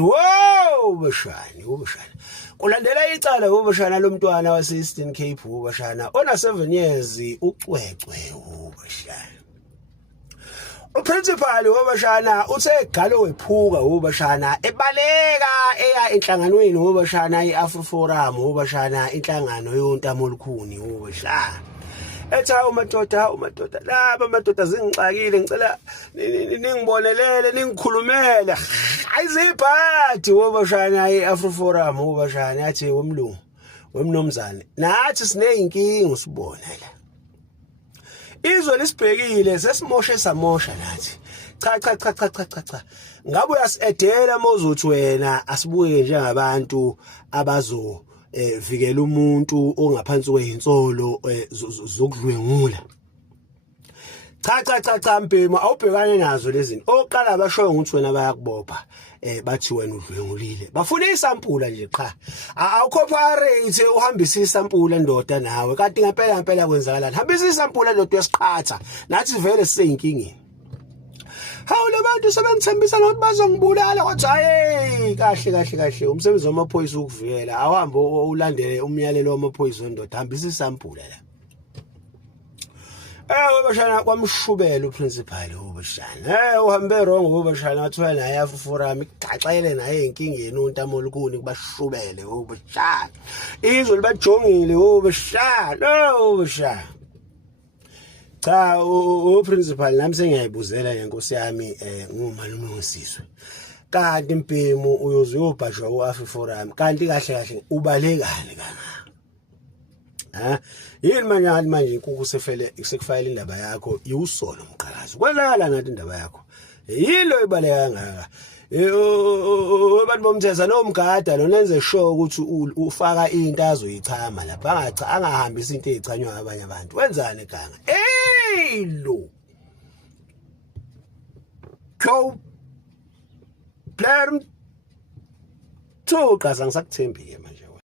Wow bashani ubashana kulandela icala ubashana lomntwana wase Eastern Cape ubashana ona 7 years ucwecwe ubashana uprincipal wabashana uthe galo wephuka ubashana ebaleka eya enhlanganweni ubashana iAfro Forum ubashana inhlangano yontamo olukhuni ubashana etha umadoda laba amadoda zingixakile ngicela ningibonelele ningikhulumele ayiziphathi ubashana iAfro Forum ubashana yathi womlungu wemnomzane nathi sineyinkingi usibona la izwe lisibhekile sesimoshe samosha nathi cha ngabe uyasedela mozuthi wena asibuke njengabantu abazo vikela umuntu ongaphansi kwezinsolo zokudlwengula cha mpema awubhekane nazo lezi zinto oqala bashoyo ukuthi wena bayakubopha bathi wena udlwengulile bafuna isampula nje qha awucooperate uhambisa isampula ndoda nawe kanti ngempela kwenzakalani hambisa isampula ndoda yesiqhatha nathi vele siseyinkingeni hawu labantu sebengithembisa nokuthi bazongibulala kodwa hayi kahle umsebenzi wamaphoyisa ukuvikela awuhambe ulandele umyalelo wamaphoyisa wendoda hambisa isampula la ubashana kwamshubela uprincipal ubashana uhambe wrong ubashana wathola naye Afro Forum ixaxele naye inkingeni untamo olukhuni kubashubele ubashana izwe libajongile ubashana cha uprincipal nami sengiyayibuzela lenkosi yami ngumani uNosizwe kanti impimo uyozwe ubhashwa uAfro Forum kanti kahle ubalekani yini manje inkuku sekufayela indaba yakho iwusolo umqhakazi kwenzakala ngathi indaba yakho yilo ibaleka kangaka abantu bomthetho nomgada lo nenze sure ukuthi ufaka into azoyichama lapha angahambisa into ezichanywa abanye abantu wenzani ganga lo go player to qaza ngisakuthembile manje